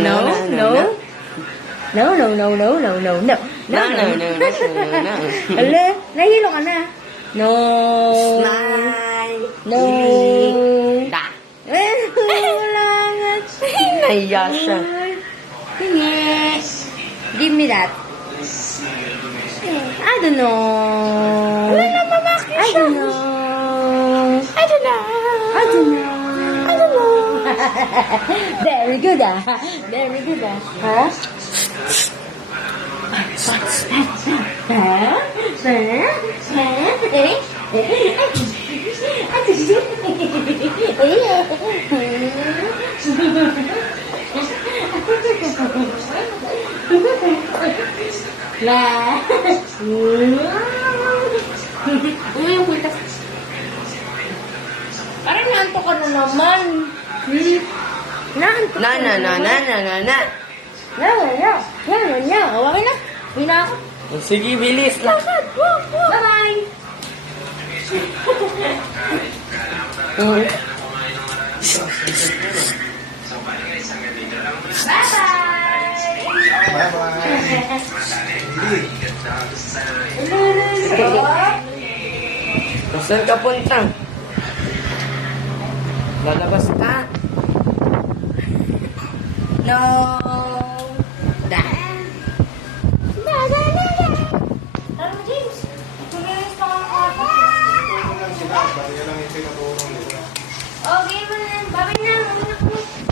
no, no. No, no, no, no, no, no, no. No, no, no, no, no, no. Ala, nahihilo ka na. No. Nine. No. Da. Wala nga. Nahiya siya. Hingi. Give me that. I don't know. Wala na mamaki I siya. don't know. I don't know. I don't know. I don't know. Very good, ah. Very good, ah. Huh? Parang nanto ka na naman. Nanto Na, na, na, na, na, na, na. Okay na. Uwi na ako. Sige, bilis lang. Bye-bye. Saan ka punta? Lalabas ka? No. Da.